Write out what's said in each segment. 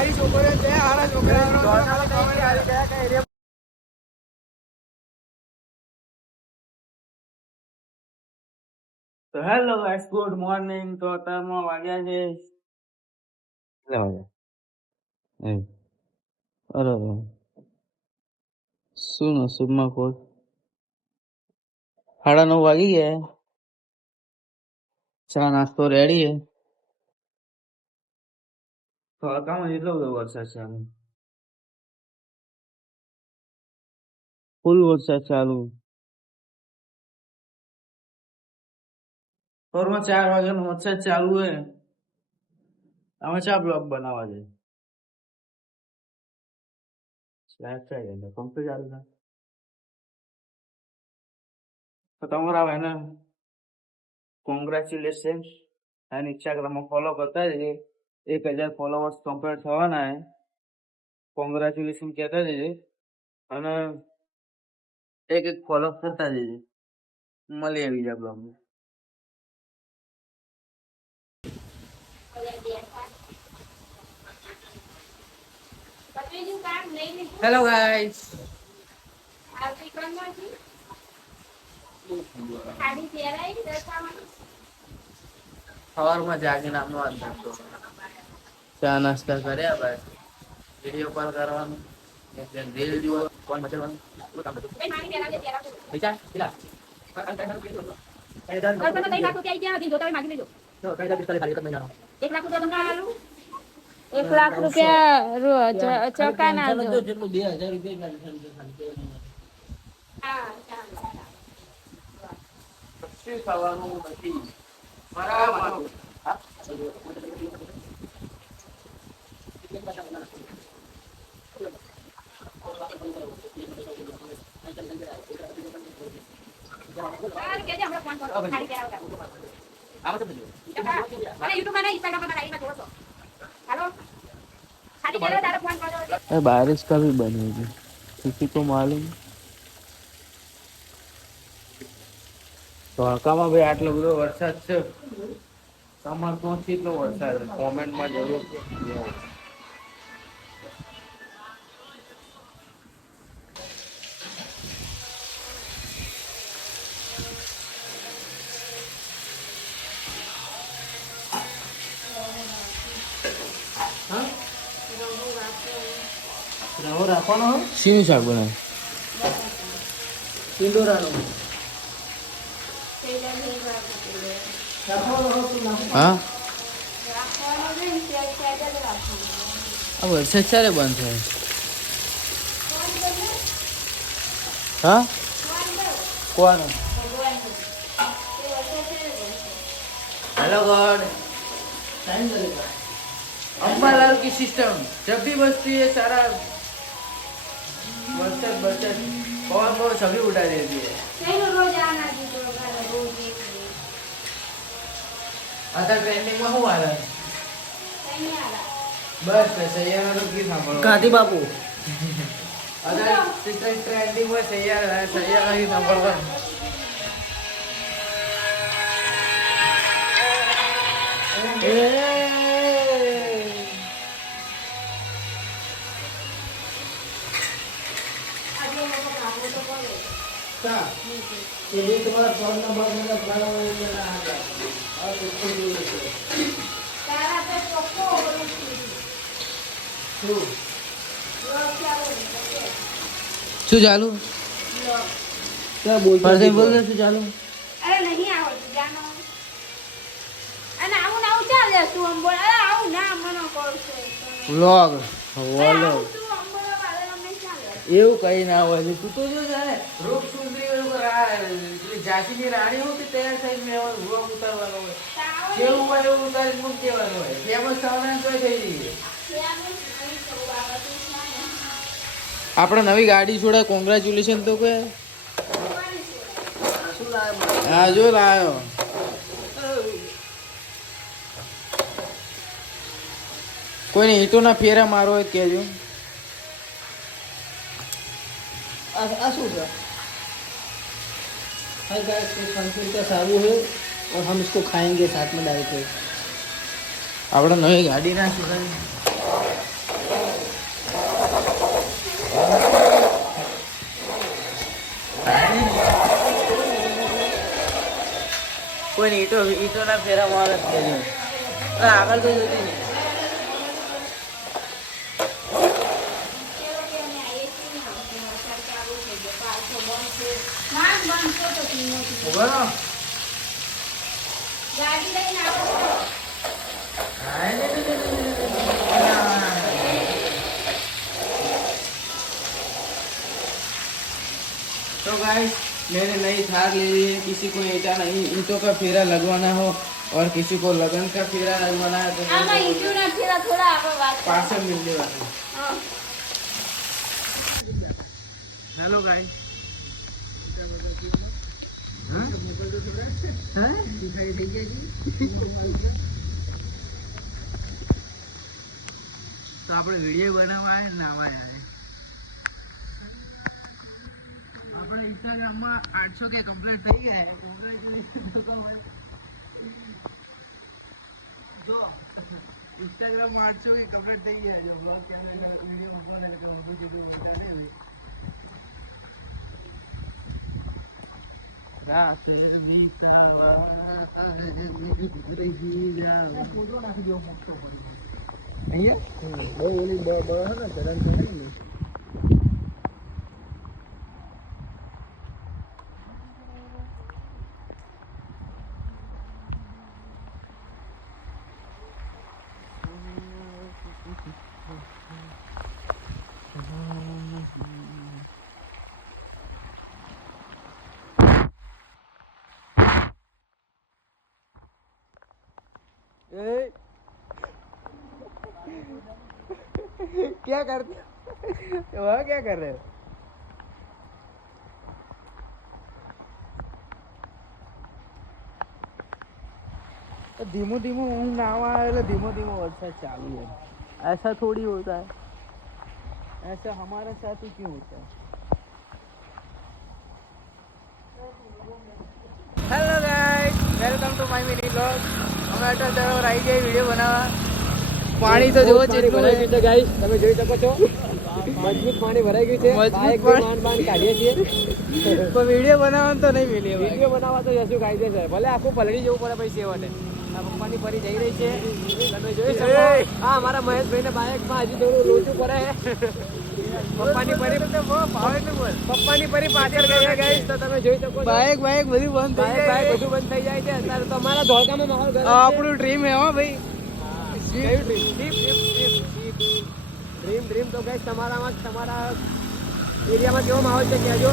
તો hello guys, good morning. તો અત્યારમાં વાગ્યા છે કેટલા વાગ્યા? અરે શું નસીબમાં ખોટ, 9:30 વાગી ગયા. ચા નાસ્તો રેડી હે. તડકામાં એટલો બધો વરસાદ ચાલુ, ફૂલ વરસાદ ચાલુ. સવારમાં 4 વાગ્યાનો વરસાદ ચાલુ હે. અમે ચા બ્લોગ બનાવવા છે. સ્લાઇડ થઈ ગઈ કમ્પ્લીટ ચાલુ થાય તો તમારા એને કોંગ્રેચ્યુલેશન. અને ઇન્સ્ટાગ્રામમાં ફોલો કરતા જઈએ. 1000 ફોલોવર્સ કમ્પ્લીટ થવાના હે. કોંગ્રેચ્યુલેશન કહેતા જઈએ અને એક ફોલો કરતા જઈએ. મળીએ બીજા બ્લોગમાં. હેલો ગાઈસ, સવારમાં જાગીને આમનો હાથ ધરતો, ચા નાસ્તા કર્યા બાદ વિડીયો કોલ કરવાનો, રીલ જુઓ, ફોન મચડવાનો, કામ બધું. પૈસા કેટલા? 1,00,000 રૂપિયા ચોકા ના દો. 2,000 રૂપિયા ખાવાનું નથી બરાબર. बारिश का भी बनेगी किसी को मालूम. ધોળકામાં ભાઈ આટલો બધો વરસાદ છે. તમારે પહોંચી એટલો વરસાદ કોમેન્ટમાં જરૂર. રવો રાખવાનો. શીનું શાક બનાવે? ટિંડોરાનું. હા, આ વરસાદ ક્યારે બંધ થાય? હા, કોણ? हेलो गॉड, अम्बालाल की सिस्टम जब भी बजती है सारा बरसात बरसात बहुत बहुत सभी उड़ा देती है. आता ट्रेंडिंग में हूँ आ रहा है बस सैयारा तो की सांभळो गांधी बापू. अगर ट्रेंडिंग में सैयारा ही सांभळवा. तुम्हारा फोन नंबर मेरा बड़ा શું ચાલુ? क्या बोलते बोल रहे શું ચાલુ? અરે નહીં આવો જાનો અને આવું ના ચાલે તું આમ બોલ. અરે આવું ના મનો કરશે વ્લોગ બોલો એવું કઈ ના હોય. તું તો જો જાણે રૂપ સુંદરી ઝાંસીની રાણી હોય કે તૈયાર થઈને વ્લોગ ઉતારવાનો હોય. કેવું હોય એવું ઉતારી મૂક દેવાનું હોય. ફેમસ થવાના તો થઈ જઈએ. આપણે નવી ગાડી છોડે. કોંગ્રેચ્યુલેશન તો કે હા જો લાયો. કોઈને ઈંટો ના ફેરા મારો હોય કહેજો. साबु है और हम इसको खाएंगे साथ में डाल के. આપણે નવી ગાડી ના મને ઈટોના ફેરા મારે આગળ તો જોતી નહીં. ગાડી લઈને આવો. तो गाइस मैंने नई थार ले ली है. किसी को ईटा नहीं ईंटों का फेरा लगवाना हो और किसी को लगन का फेरा लगवाना है तो આમાં ઈંટોના ફેરા થોડા આપણે વાત કરીએ. पार्सल मिल जाएगा. હા. हेलो गाइस તો આપણે વિડીયો બનાવવા આવે ને આવા યાર આપણે ઇન્સ્ટાગ્રામમાં 800 કે કમ્પ્લીટ થઈ ગયા છે. જો ઇન્સ્ટાગ્રામમાં 800 કે કમ્પ્લીટ થઈ ગયા છે. બ્લોગ ચાલે વિડીયો મૂકવાને કે બધું જેટલું ચાલે હવે રાતે બીતાવા રહી જાવ. અહીંયા બહુ ઓલી બહુ હે ને ચરણ છે ને. क्या करते वह क्या कर रहे हो? धीमो धीमो ऊँग नावा है धीमो धीमो वरसाद चालू है. ऐसा थोड़ी होता है. ऐसा हमारे साथ ही क्यों होता है? Hello guys welcome to my mini blog. અમે અત્યારે આવી ગયા વિડીયો બનાવવા. પાણી તો જોવો જેટલું ભરાઈ ગયું છે ગાઈસ, તમે જોઈ શકો છો મજબૂત પાણી ભરાઈ ગયું છે. બાઇક બી માંડ માંડ કાઢીએ છીએ. પણ વિડીયો બનાવવાનું તો નહીં મિલી. વિડીયો બનાવવા તો જશું કાયદેસર, ભલે આખું પલળી જવું પડે પછી સેવટે. આ પપ્પાની ફરી જઈ રહી છે, તમે જોઈ શકો. હા, અમારા મહેશભાઈ ને બાઇકમાં હજી થોડું લોચું પડે છે. પપ્પાની પરી પાછળ ગઈ છે ગાઈસ, તો તમે જોઈ શકો છો. બાઇક બધું બંધ થઈ બાઇક જાય. બધું બંધ થઈ જાય છે અત્યારે તો. અમારા ધોળકામાં માહોલ ગરમ છે. આપણું ડ્રીમ હે હો ભાઈ. કયું ડ્રીમ તો ગાઈસ તમારામાં તમારા એરિયામાં કેવો માહોલ છે કહેજો.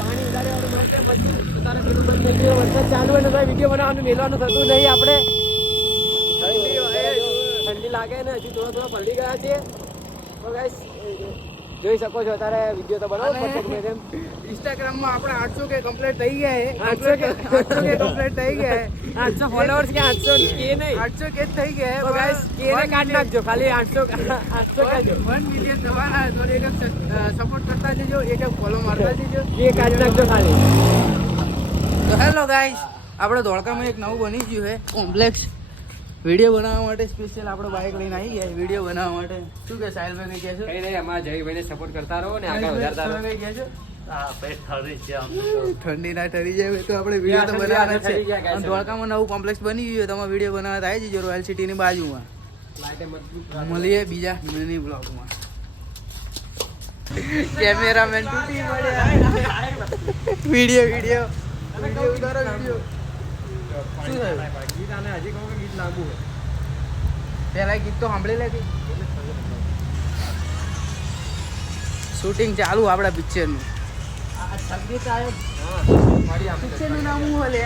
પાણી ઉડાડે વાળું મસ્ત છે. બધું તારે પેલું બંધ થઈ ગયું. વરસાદ ચાલુ હોય ને ભાઈ વિડીયો બનાવવાનું મેળવાનું થતું નહીં આપણે. ઠંડી લાગે ને હજી થોડા પલટી ગયા છે. તો ગાઈસ જોઈ શકો છો અત્યારે વિડીયો તો બનાવો પડશે ગમે તેમ. ઇન્સ્ટાગ્રામમાં આપણે 800 કે કમ્પ્લીટ થઈ ગયા છે. 800 કે કમ્પ્લીટ થઈ ગયા છે. 800 ફોલોઅર્સ કે 800 કે નહીં, 800 કે થઈ ગયા છે. તો ગાઈસ કે ને કાઢ નાખજો. ખાલી 800 કાઢજો. 1 મિલિયન થવાના તો એક સપોર્ટ કરતા જજો, એક ફોલો મારતા જજો. કે કાઢ નાખજો ખાલી. તો હેલો ગાઈસ આપણે ધોળકામાં એક નવું બની ગયું છે કોમ્પ્લેક્સ. વિડીયો બનાવવા માટે સ્પેશિયલ આપણે બાઇક લઈને આવી ગયા વિડીયો બનાવવા માટે. શું કે સાહિલભાઈ કઈ કહે છે? કઈ નહીં, અમારા જયભાઈને સપોર્ટ કરતા રહો ને આગળ વધારતા રહો. કઈ કહે છે? ઠંડી ના ઠરી જાય તો આપણે વિડીયો તો બનાવવાના જ છે. અને ધોળકામાં નવું કોમ્પ્લેક્સ બની ગયું છે. તમે વિડીયો બનાવવા આવી જજો રોયલ સિટીની બાજુમાં. લાઈટે મજબૂત મળીએ બીજા મિની બ્લોગમાં. કેમેરામેન તૂટી પડ્યા. વિડીયો ઉતારો વિડીયો. શું થયું? ગીત આને હજી કહું કે ગીત લાંબુ હોય. પેલા ગીત તો સાંભળી લેતી. શૂટિંગ ચાલુ આપણા પિક્ચરનું. સંગીત આવ્યો. હા, મળી આપણે પિક્ચરનું નામ શું હોય લે?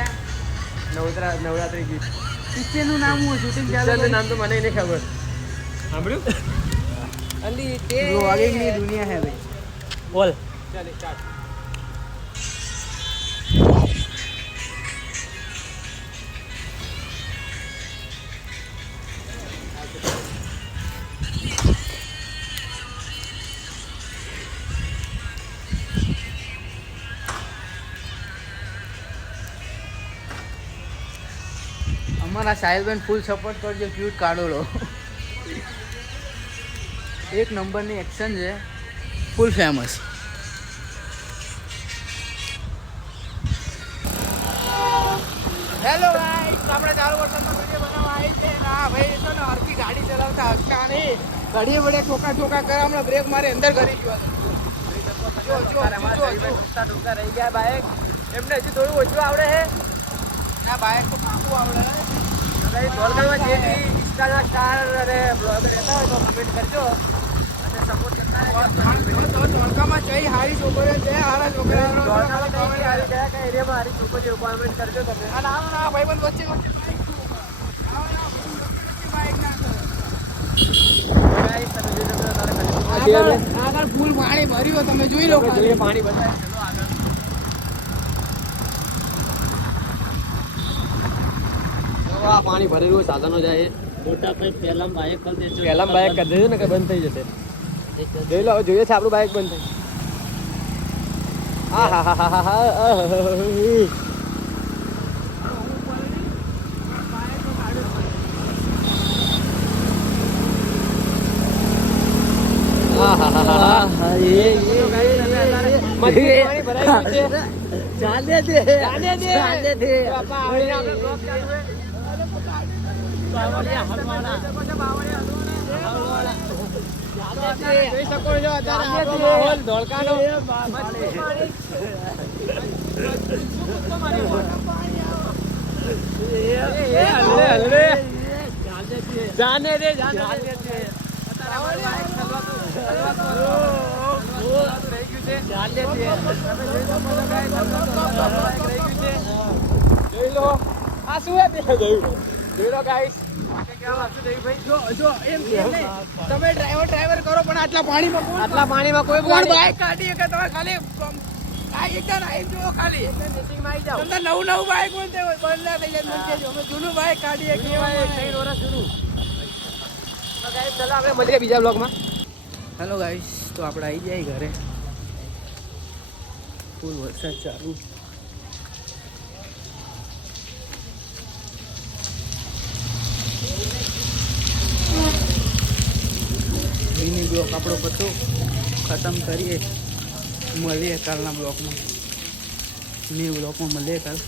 નવરાત્રી ગીત. પિક્ચરનું નામ શું? શૂટિંગ ચાલુ. પિક્ચરનું નામ તો મને નહીં ખબર. સાંભળ્યું? અલી તે વ્લોગિંગની દુનિયા હે ભાઈ. બોલ. ચાલ સ્ટાર્ટ. અમારા સાહિલબેન ફૂલ સપોર્ટ કરજો. ક્યુટ કાઢોલો એક નંબરની એક્શન છે, ફૂલ ફેમસ. હેલો ગાઈસ, આપણે ચાલુ વરસાદનો વિડીયો બનાવવા આવી છે. ના ભાઈ તો ને હરકી ગાડી ચલાવતા હસકા નહીં. ઘડીએ વડે ઠોકા કરે, હમણાં બ્રેક મારી અંદર કરી ગયો. ઠોકા રહી ગયા બાઈક. એમને હજી થોડું ઓછું આવડે છે. આ બાઈક તો પાકું આવડે. ધોળકામાં જે ઇન્સ્ટાના સ્ટાર અને બ્લોગર રહેતા હોય તો કમેન્ટ કરજો અને સપોર્ટ કરતા રહેજો. ધોળકામાં જઈ હારી છોકરીઓ છે, હારા છોકરા એરિયામાં હારી છોકરીઓ કોમેન્ટ કરજો તમે. અને આવો ના ભાઈબંધ વચ્ચે આગળ ફૂલ પાણી ભર્યું તમે જોઈ લો. પાણી બતાવે પાણી ભરેલું સાધનો જાય. પહેલા બાઇક કરી દેજો ને કે બંધ થઈ જશે. જોઈ લો, જોઈએ છે આપણું બાઇક બંધ થઈ. હા હા હા હા હા જાને દે તમે ડ્રાઈવર કરો પણ આટલા પાણીમાં કોઈ બાઈક કાઢી કે તમે ખાલી ખાલી નવું બાઈક બંધ થઈ જાય. અમે જૂનું બાઈક કાઢીએ ચલો આપણે મળીએ બીજા બ્લોગમાં. હેલો ગાઈસ, તો આપણે આવી જાય ઘરે. ફૂલ વરસાદ ચાલુ. મિની બ્લોક આપણો બધો ખતમ કરીએ. મળીએ કાલના બ્લોકમાં. ન્યૂ બ્લોકમાં મળીએ કાલ.